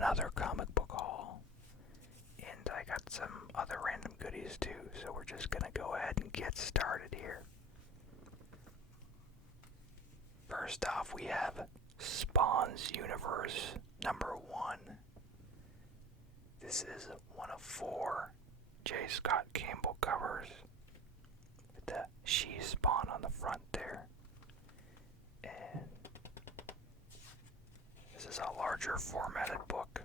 another comic book haul. And I got some other random goodies too, so we're just gonna go ahead and get started here. First off, we have Spawn's Universe #1. This is one of 4 J. Scott Campbell covers with the she Spawn on the front there. And this is a larger formatted book.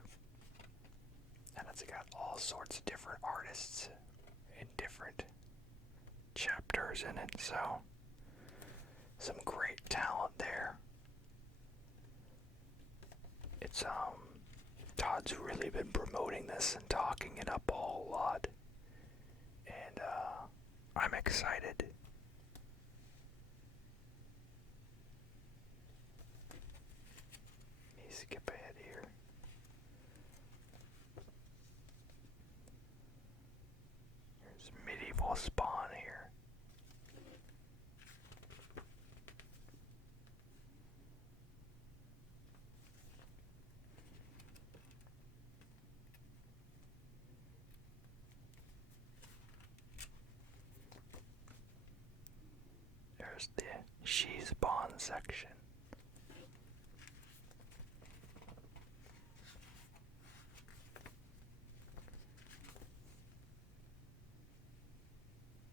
And it's got all sorts of different artists and different chapters in it, so some great talent there. It's Todd's really been promoting this and talking it up a whole lot. And I'm excited. Let me skip ahead here. There's medieval Spawn here. There's the she Spawn section.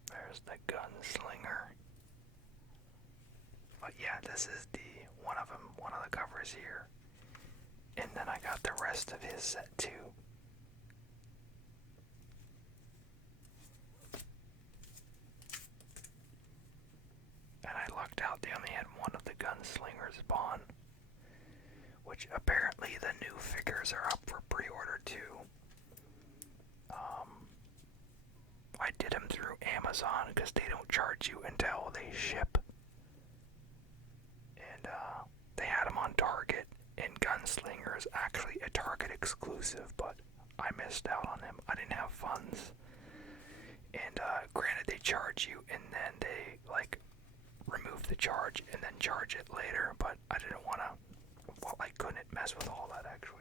There's the gunslinger. But yeah, this is one of the covers here. And then I got the rest of his set too. And I lucked out, they only had one of the gunslinger Spawn, which apparently the new figures are up for pre-order too. I did them through Amazon because they don't charge you until they ship. And they had them on Target, and Gunslinger is actually a Target exclusive, but I missed out on him. I didn't have funds. And granted, they charge you, and then they remove the charge and then charge it later, but I didn't want to, I couldn't mess with all that actually.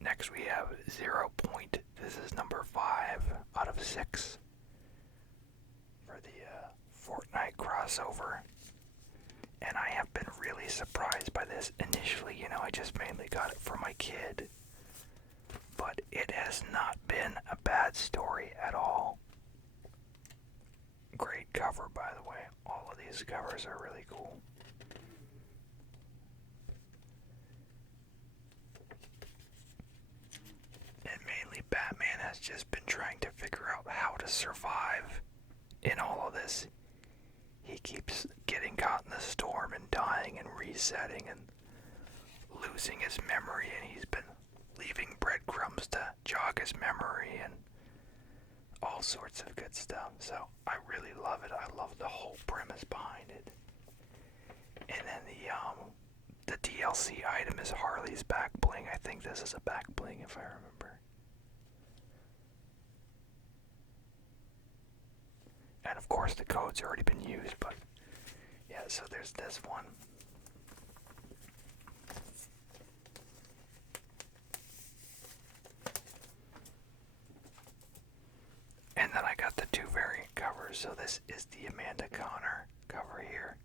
Next we have 0 Point. This is number 5 out of 6 for the Fortnite crossover. And I have been really surprised by this. Initially, I just mainly got it for my kid. But it has not been a bad story at all. Great cover, by the way. All of these covers are really cool. And mainly Batman has just been trying to figure out how to survive in all of this. He keeps getting caught in the storm and dying and resetting and losing his memory, and he's been leaving breadcrumbs to jog his memory and all sorts of good stuff. So I really love it. I love the whole premise behind it. And then the DLC item is Harley's back bling. I think this is a back bling if I remember. And of course the code's already been used, but yeah, so there's this one. And then I got the 2 variant covers. So this is the Amanda Connor cover here.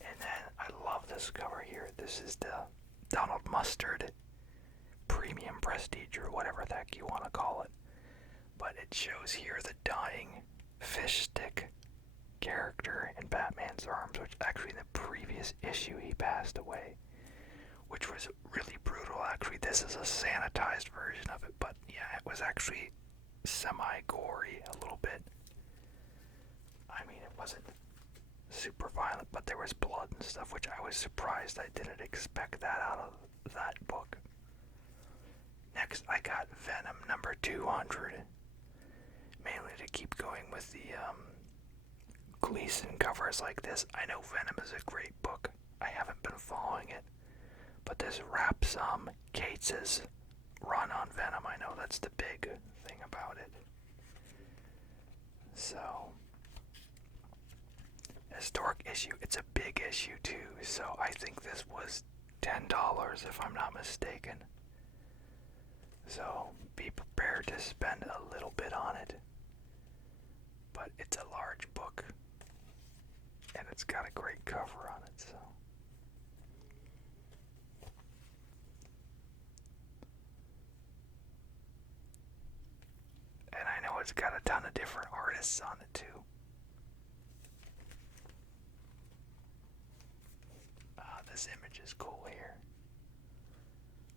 And then I love this cover here. This is the Donald Mustard Premium Prestige, or whatever the heck you want to call it. But it shows here the dying fish stick character in Batman's arms, which actually in the previous issue he passed away, which was really brutal. Actually, this is a sanitized version of it, but yeah, it was actually semi-gory a little bit. I mean, it wasn't super violent, but there was blood and stuff, which I was surprised. I didn't expect that out of that book. Next, I got Venom number 200, mainly to keep going with the Gleason covers like this. I know Venom is a great book. I haven't been following it, but this wraps Cates' run on Venom. I know that's the big thing about it. So, historic issue. It's a big issue too, so I think this was $10 if I'm not mistaken. So, be prepared to spend a little bit on it. But it's a large book, and it's got a great cover on it, so. And I know it's got a ton of different artists on it too. This image is cool here.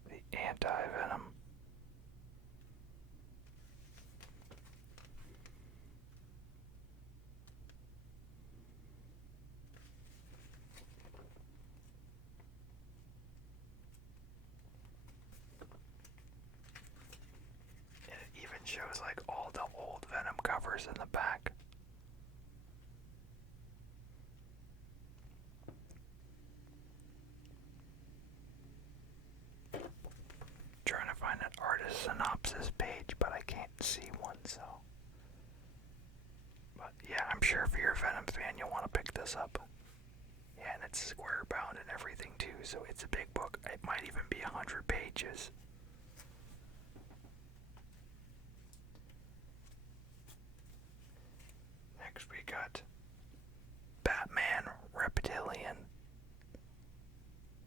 The anti-Venom. And it even shows like all the old Venom covers in the back. Trying to find an artist synopsis page, but I can't see one, so. But yeah, I'm sure if you're a Venom fan, you'll want to pick this up. Yeah, and it's square bound and everything too, so it's a big book. It might even be 100 pages. Next we got Batman Reptilian.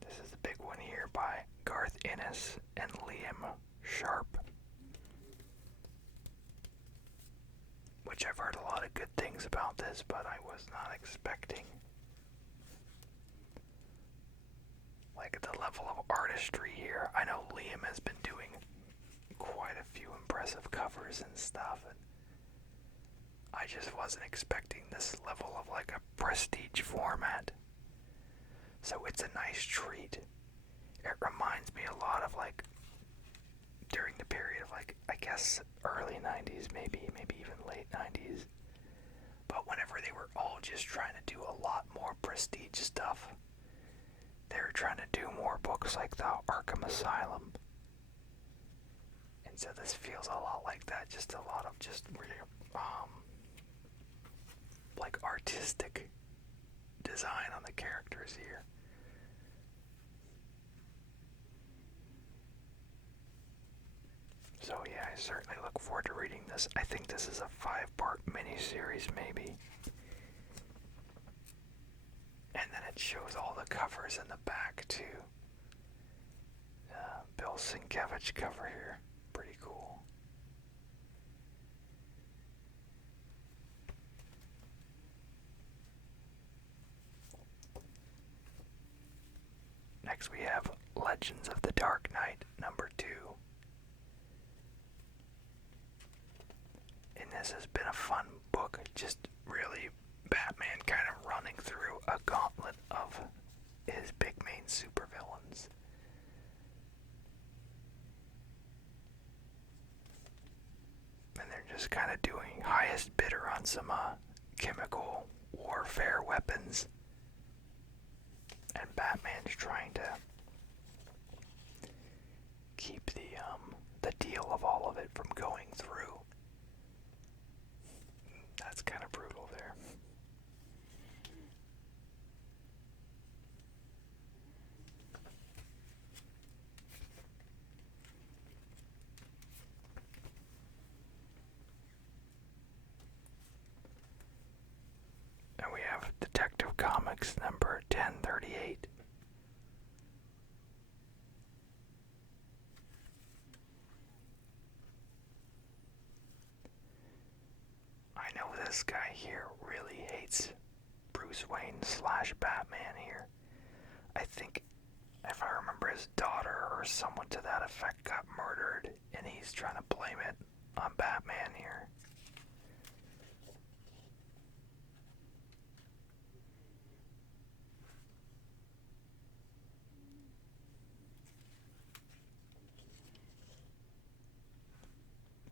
This is the big one here by Garth Ennis and Liam Sharp, which I've heard a lot of good things about this, but I was not expecting like the level of artistry here. I know Liam has been doing quite a few impressive covers and stuff, and I just wasn't expecting this level of like a prestige format. So it's a nice treat. It reminds me a lot of like during the period of like, I guess early 90s, maybe even late 90s. But whenever they were all just trying to do a lot more prestige stuff, they were trying to do more books like the Arkham Asylum. And so this feels a lot like that, just a lot of just really, like artistic design on the characters here. So yeah, I certainly look forward to reading this. I think this is a 5-part miniseries, maybe. And then it shows all the covers in the back too. Bill Sienkiewicz cover here, pretty cool. Next we have Legends of the Dark Knight, #2. And this has been a fun book, just really Batman kind of running through a gauntlet of his big main supervillains. And they're just kind of doing highest bidder on some chemical warfare weapons. And Batman's trying to keep the deal of all of it from going through. That's kind of brutal there. And we have Detective Comics number 1038. I know this guy here really hates Bruce Wayne / Batman here. I think, if I remember, his daughter or someone to that effect got murdered, and he's trying to blame it on Batman here.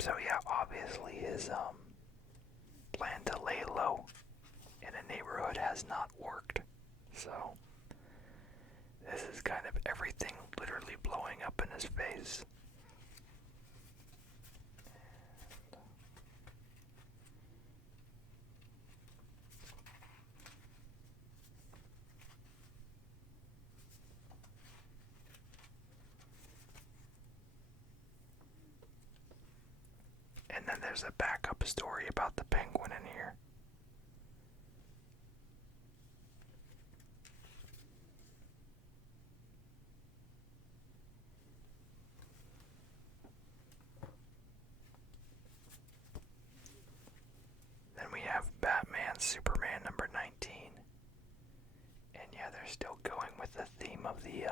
So yeah, obviously his plan to lay low in a neighborhood has not worked. So this is kind of everything literally blowing up in his face. there's a backup story about the Penguin in here. Then we have Batman Superman number 19. And yeah, they're still going with the theme of the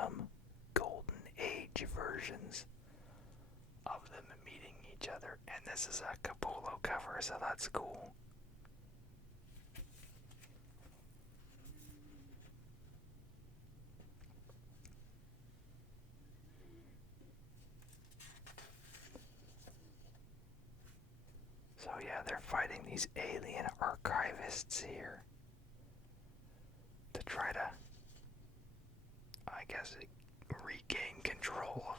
Golden Age versions of them meeting each other. And this is a Capullo cover, so that's cool. So yeah, they're fighting these alien archivists here to try to, I guess, regain control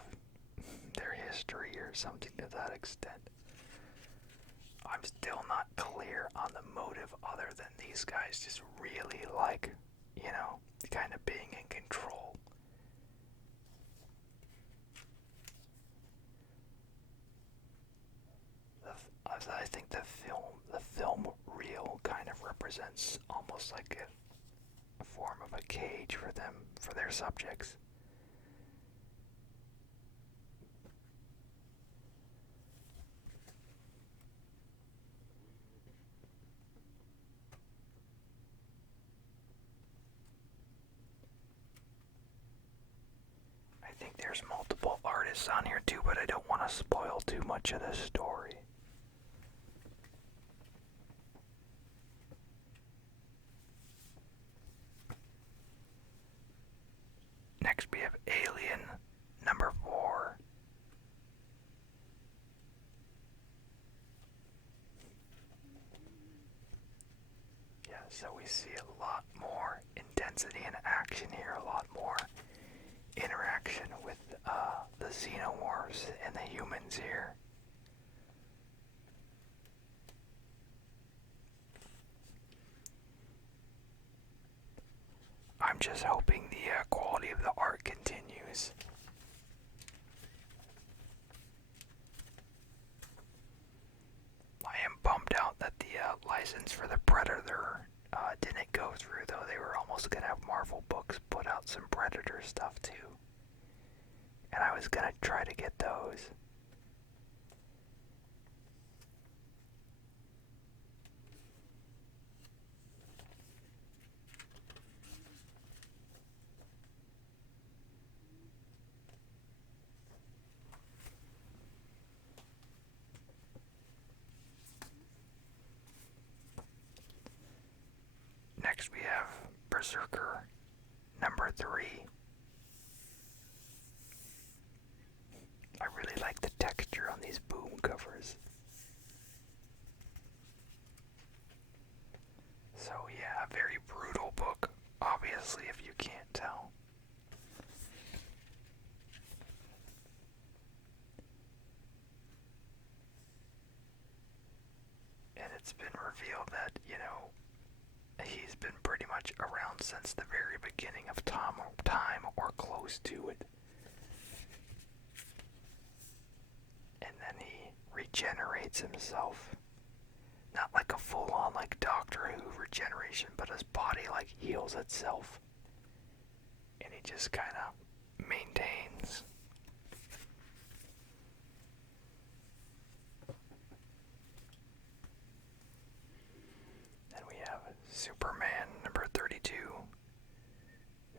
of their history or something to that extent. I'm still not clear on the motive other than these guys just really like, kind of being in control. I think the film reel kind of represents almost like a form of a cage for them, for their subjects. I think there's multiple artists on here too, but I don't want to spoil too much of the story. Next we have Alien number 4. Yeah, so we see a lot more intensity and action here, a lot more interaction with the xenomorphs and the humans here. I'm just hoping the quality of the art continues. I am bummed out that the license for the Predator didn't go through, though. They were almost going to have Marvel Books put out some Predator stuff too. And I was going to try to get those. Next we have Berserker number 3. I really like the texture on these boom covers. So yeah, a very brutal book, obviously, if you can't tell. And it's been revealed that, he's been pretty much around since the very beginning of time or close to it. And then he regenerates himself. Not like a full-on like Doctor Who regeneration, but his body like heals itself. And he just kind of maintains. Then we have Superman number 32.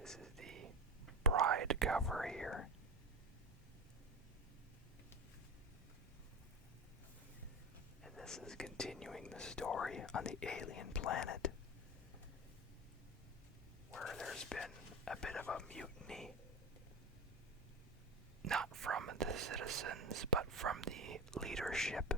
This is the Pride cover here. And this is continuing the story on the alien planet, where there's been a bit of a mutiny. Not from the citizens, but from the leadership.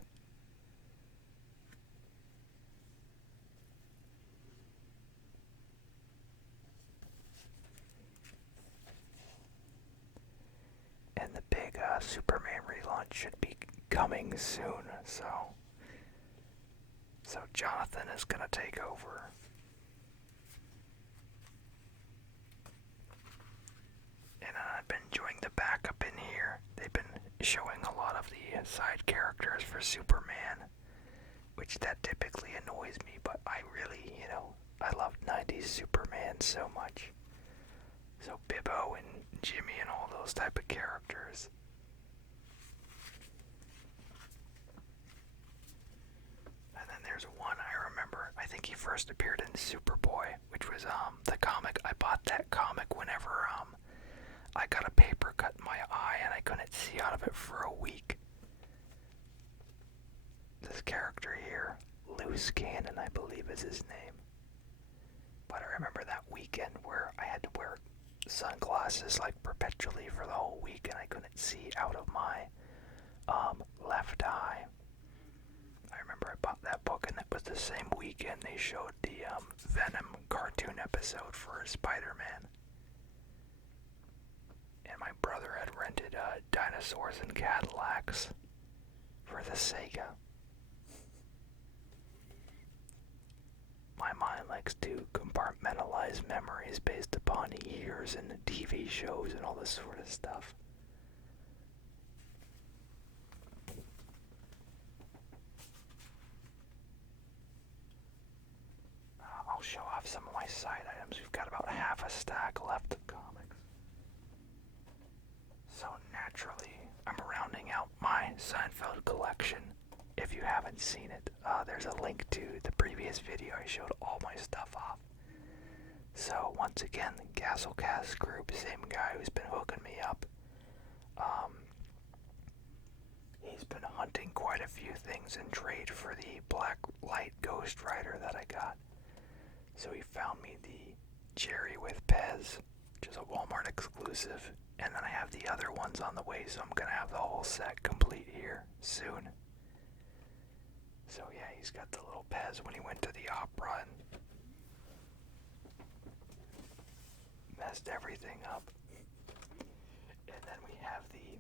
And the big Superman relaunch should be coming soon, so Jonathan is gonna take over. And I've been enjoying the backup in here. They've been showing a lot of the side characters for Superman. which that typically annoys me, but I really, I loved 90s Superman so much. So Bibbo and Jimmy and all those type of characters. And then there's one I remember, I think he first appeared in Superboy, which was the comic. I bought that comic whenever I got a paper cut in my eye and I couldn't see out of it for a week. This character here, Loose Cannon, I believe is his name. But I remember that weekend where I had to wear sunglasses like perpetually for the whole week and I couldn't see out of my left eye. I remember I bought that book and that was the same weekend they showed the Venom cartoon episode for Spider-Man. And my brother had rented Dinosaurs and Cadillacs for the Sega. My mind likes to compartmentalize memories based upon years and TV shows and all this sort of stuff. I'll show off some of my side items. We've got about half a stack left of comics. So naturally, I'm rounding out my Seinfeld collection. If you haven't seen it, there's a link to the previous video. I showed all my stuff off. So once again, the Gastlecast group, same guy who's been hooking me up. He's been hunting quite a few things in trade for the Black Light Ghost Rider that I got. So he found me the Cherry with Pez, which is a Walmart exclusive. And then I have the other ones on the way, so I'm going to have the whole set complete here soon. So yeah, he's got the little Pez when he went to the opera and messed everything up. And then we have the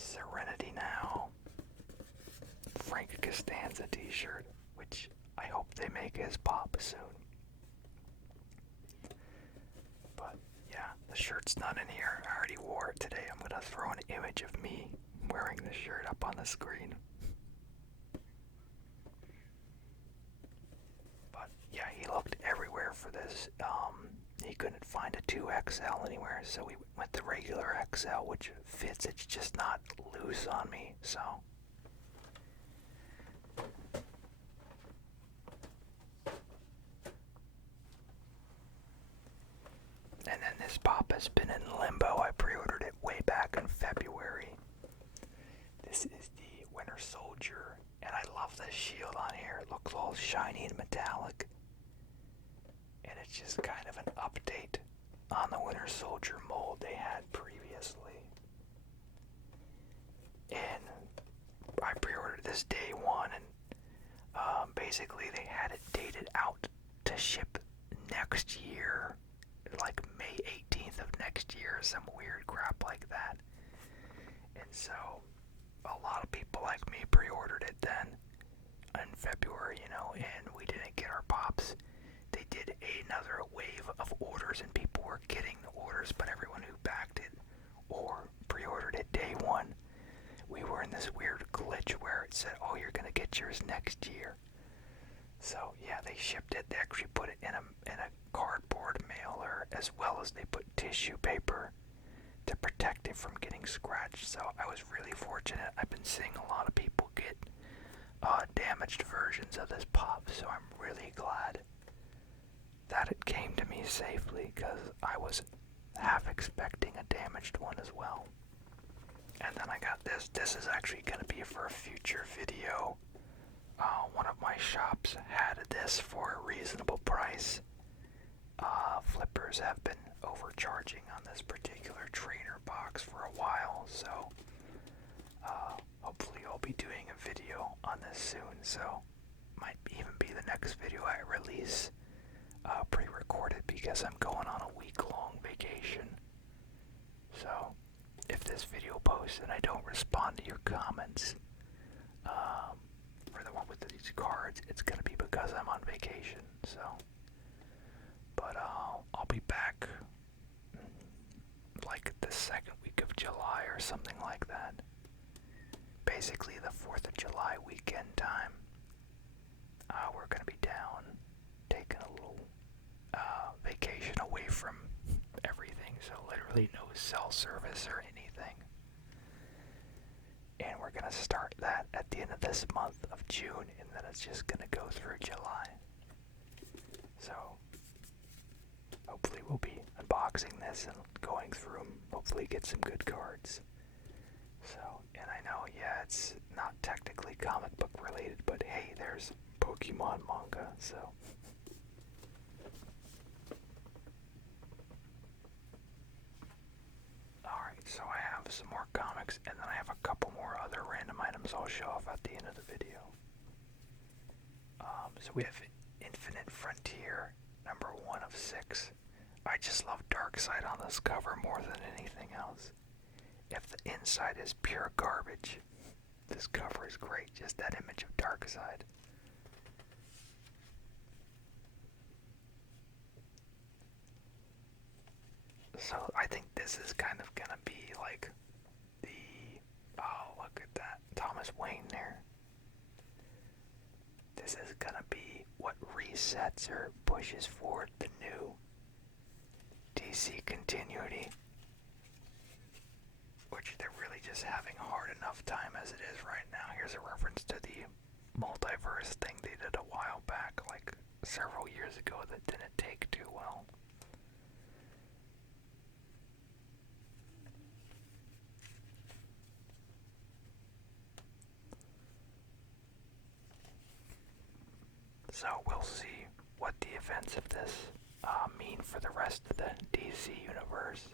Serenity Now Frank Costanza t-shirt, which I hope they make his pop soon. But yeah, the shirt's not in here. I already wore it today. I'm gonna throw an image of me wearing the shirt up on the screen. But yeah, he looked everywhere for this. He couldn't find a 2XL anywhere, so we went the regular XL, which fits. It's just not loose on me, so. And then this pop has been in limbo. I pre-ordered it way back in February. This is the Winter Soldier, and I love this shield on here. It looks all shiny and metallic. And it's just kind of an update on the Winter Soldier mold they had previously. And I pre-ordered this day one, and basically they had it dated out to ship next year, like May 18th of next year, some weird crap like that. And so a lot of people like me pre-ordered it then in February, and we didn't get our pops. They did another wave of orders and people were getting the orders, but everyone who backed it or pre-ordered it day one, we were in this weird glitch where it said, oh, you're gonna get yours next year. So yeah, they shipped it. They actually put it in a cardboard mailer, as well as they put tissue paper to protect it from getting scratched. So I was really fortunate. I've been seeing a lot of people get damaged versions of this pop, so I'm really glad that it came to me safely, because I was half expecting a damaged one as well. And then I got this. This is actually going to be for a future video. One of my shops had this for a reasonable price. Flippers have been overcharging on this particular trainer box for a while, so hopefully I'll be doing a video on this soon. So might even be the next video I release pre-recorded, because I'm going on a week-long vacation. So if this video posts and I don't respond to your comments for the one with these cards, it's gonna be because I'm on vacation. So, but I'll be back like the second week of July or something like that. basically the 4th of July weekend time. We're going to be down, taking a little vacation away from everything, so literally no cell service or anything. And we're going to start that at the end of this month of June, and then it's just going to go through July. So, hopefully we'll be unboxing this and going through them, hopefully get some good cards. So, and I know, yeah, it's not technically comic book related, but hey, there's Pokemon manga, so. Alright, so I have some more comics, and then I have a couple more other random items I'll show off at the end of the video. So we have Infinite Frontier, number 1 of 6. I just love Darkseid on this cover more than anything else. If the inside is pure garbage, this cover is great. Just that image of Darkseid. So I think this is kind of gonna be like the, oh, look at that, Thomas Wayne there. This is gonna be what resets or pushes forward the new DC continuity, which they're really just having a hard enough time as it is right now. Here's a reference to the multiverse thing they did a while back, like several years ago, that didn't take too well. So we'll see what the events of this mean for the rest of the DC universe.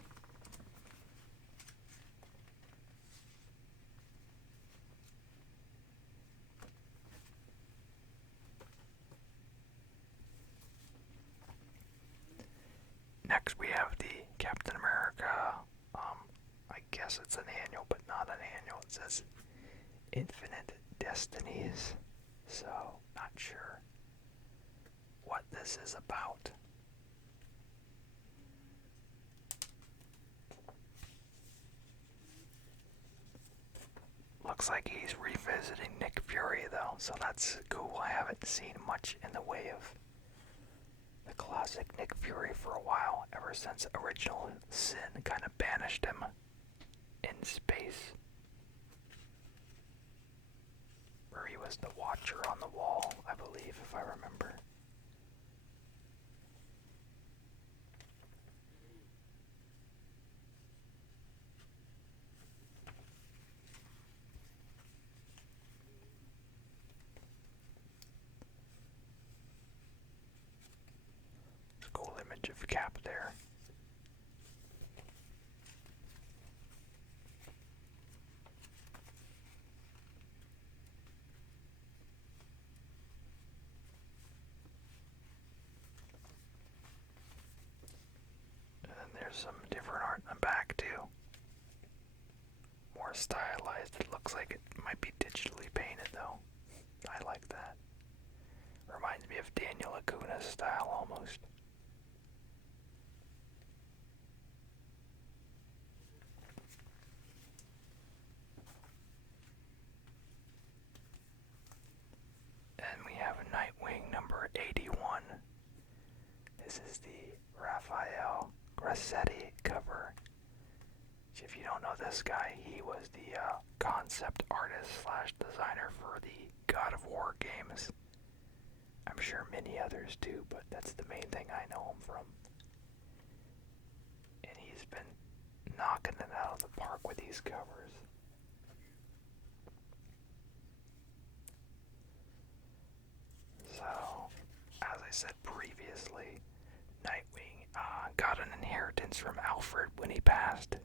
Next we have the Captain America, I guess it's an annual, but not an annual. It says Infinite Destinies, so not sure what this is about. Looks like he's revisiting Nick Fury though, so that's cool. I haven't seen much in the way of the classic Nick Fury for a while, ever since Original Sin kind of banished him in space, where he was the Watcher on the wall, I believe, if I remember. Cool image of Cap there. And then there's some different art in the back too. More stylized. It looks like it might be digitally painted though. I like that. Reminds me of Daniel Acuna's style almost. And we have Nightwing number 81. This is the Raphael Grassetti cover. Which, if you don't know this guy, he was the concept artist slash designer for the God of War games. I'm sure many others do, but that's the main thing I know him from. And he's been knocking it out of the park with these covers. So, as I said previously, Nightwing got an inheritance from Alfred when he passed.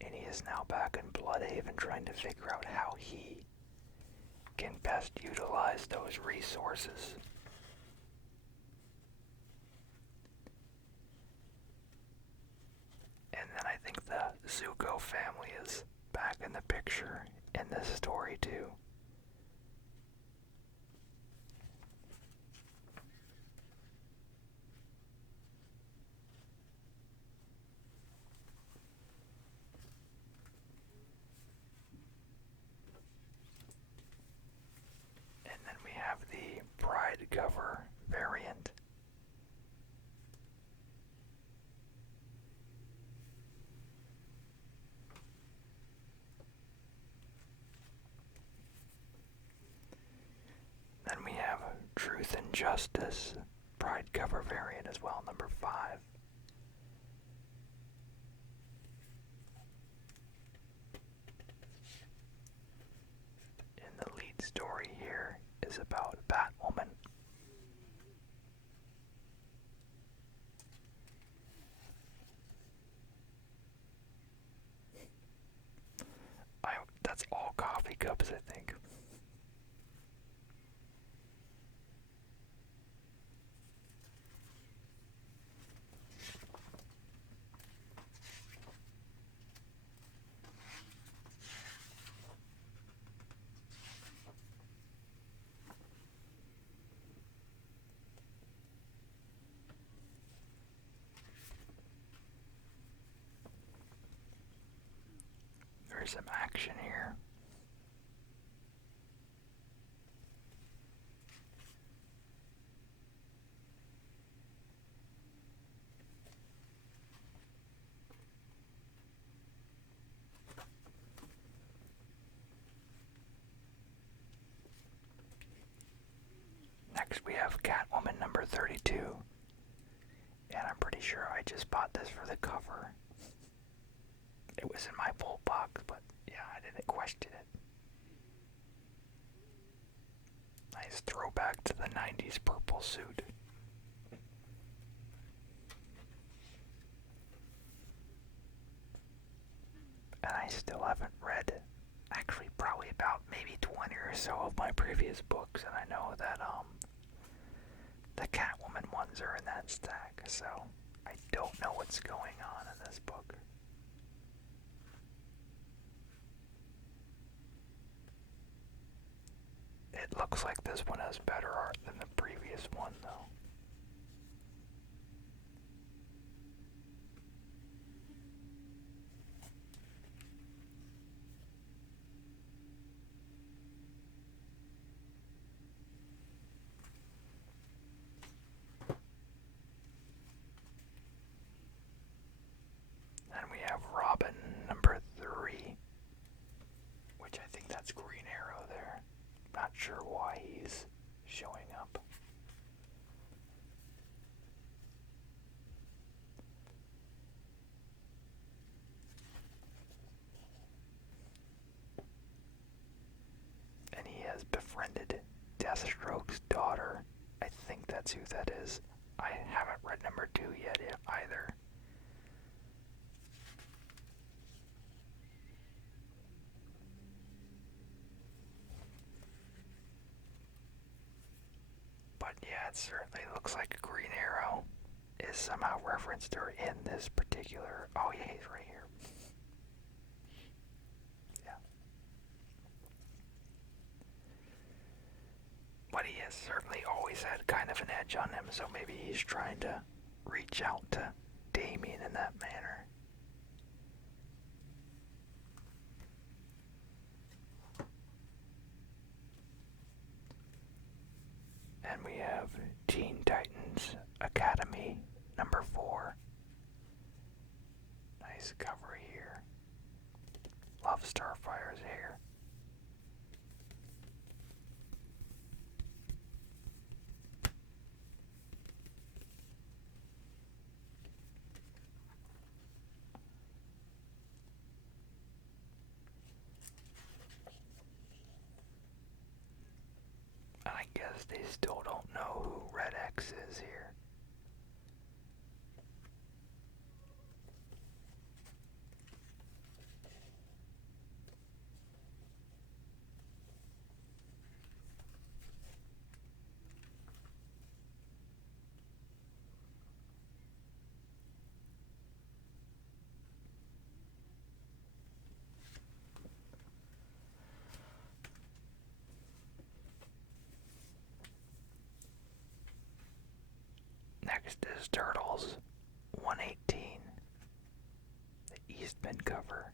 And he is now back in Bloodhaven trying to figure out how he can best utilize those resources. And then I think the Zuko family is back in the picture in this story too. hardcover variant. Then we have Truth and Justice Pride cover variant as well, number 5. And the lead story here is about Batwoman. That's all coffee cups, I think. There's some action here. Next we have Catwoman number 32. And I'm pretty sure I just bought this for the cover. It was in my full box, but yeah, I didn't question it. Nice throwback to the 90s purple suit. And I still haven't read, actually probably about maybe 20 or so of my previous books, and I know that the Catwoman ones are in that stack, so I don't know what's going on in this book. It looks like this one has better art than the previous one, though. Then we have Robin number 3, which I think that's Green Arrow there. Not sure why he's showing up. And he has befriended Deathstroke's daughter. I think that's who that is. I haven't read number 2 yet either. But yeah, it certainly looks like a Green Arrow is somehow referenced or in this particular... Oh yeah, he's right here. Yeah. But he has certainly always had kind of an edge on him, so maybe he's trying to reach out to Damien in that manner. And we have Teen Titans Academy number 4. Nice cover here. Love Starfire's hair. I guess they still don't know who Red X is here. Next is Turtles 118, the Eastman cover.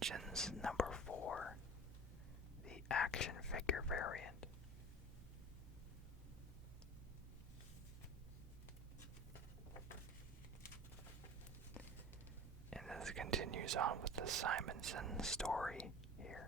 Dimensions number 4, the action figure variant. And this continues on with the Simonson story here.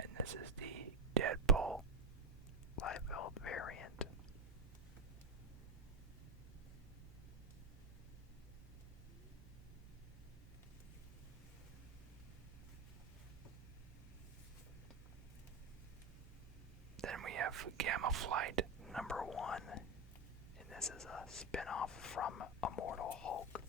And this is the Deadpool Liefeld variant. Then we have Gamma Flight number 1, and this is a spin-off from Immortal Hulk.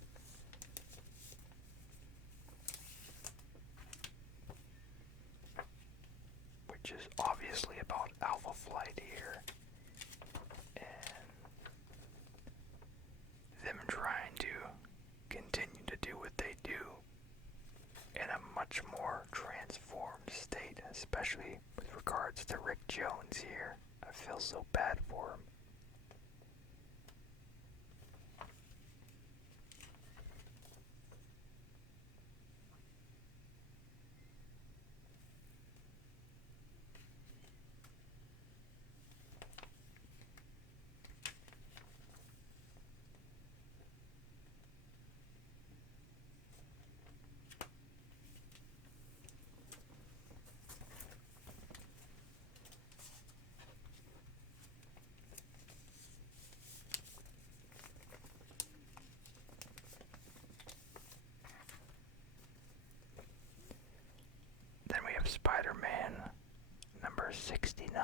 Which is obviously about Alpha Flight here, and them trying to continue to do what they do in a much more transformed state, especially with regards to Rick Jones here. I feel so bad for him. Then we have Spider-Man number 69.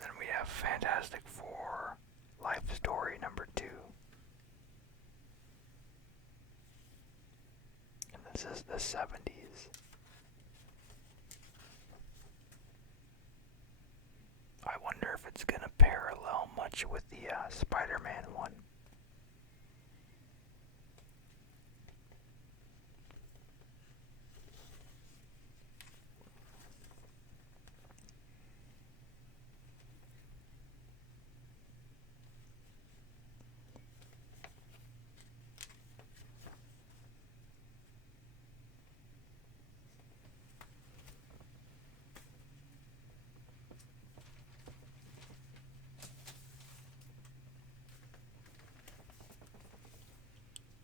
Then we have Fantastic Four Life Story number 2. And this is the 70s. I wonder if it's going to parallel much with the Spider-Man one.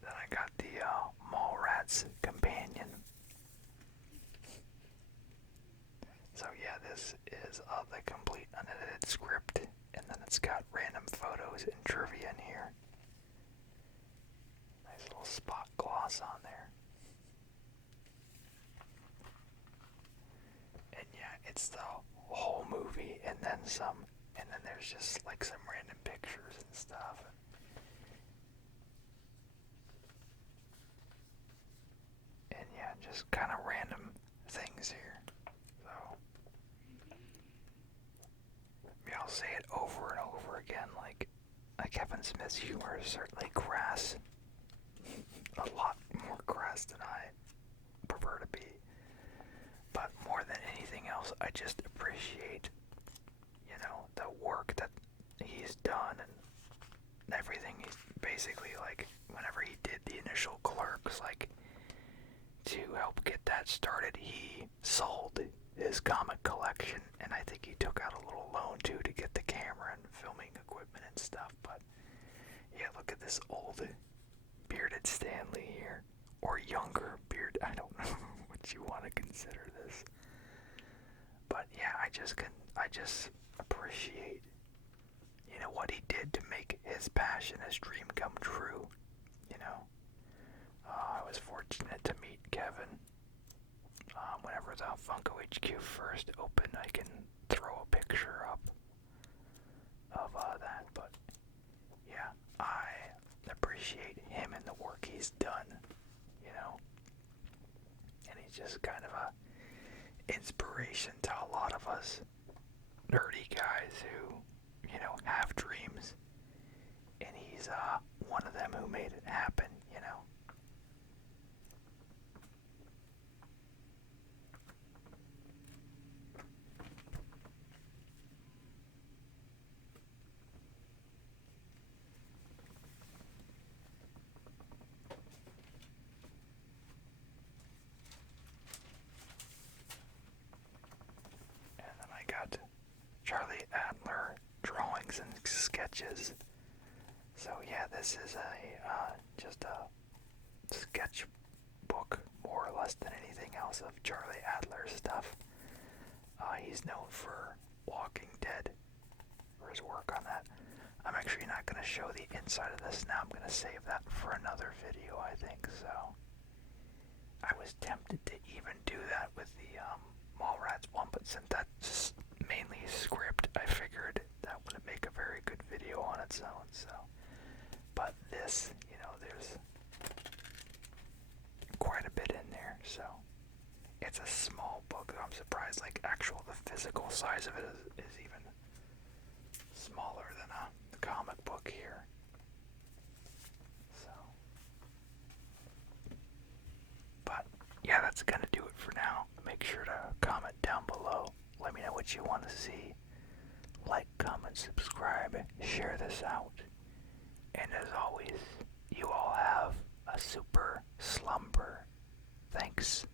Then I got the Mallrats companion. So yeah, this is the complete unedited script, and then it's got random photos and trivia in here. Nice little spot gloss on there. And yeah, it's the whole movie and then some, and then there's just like some random pictures and stuff. And yeah, just kind of random things here. So, yeah, I'll say it over and over again, like Kevin Smith's humor is certainly crass. A lot more crass than I prefer to be. But more than anything else, I just appreciate, the work that he's done and everything. He's basically, like, whenever he did the initial Clerks, like, to help get that started, he sold his comic collection, and I think he took out a little loan too to get the camera and filming equipment and stuff. But yeah, look at this old bearded Stanley here, or younger beard. I don't know what you want to consider this, but yeah, I just appreciate, what he did to make his passion, his dream come true. You know, I was fortunate to meet Kevin. Whenever the Funko HQ first opened, I can throw a picture up of that. But yeah, I appreciate him and the work he's done. And he's just kind of a inspiration to a lot of us nerdy guys who, have dreams. And he's one of them who made it happen. And then I got Charlie Adler drawings and sketches. So yeah, this is just a sketch book, more or less than anything else, of Charlie Adler's stuff. He's known for Walking Dead, for his work on that. I'm actually not going to show the inside of this now. I'm going to save that for another video, I think. So I was tempted to even do that with the Mallrats one, but since that's mainly script, I figured that wouldn't make a very good video on its own. So, but this, there's quite a bit in there. So it's a small book. I'm surprised, the physical size of it is even smaller than the comic book here. So, but yeah, that's gonna do it for now. Make sure to comment down below. Let me know what you want to see. Like, comment, subscribe, share this out. And as always, you all have a super slumber. Thanks.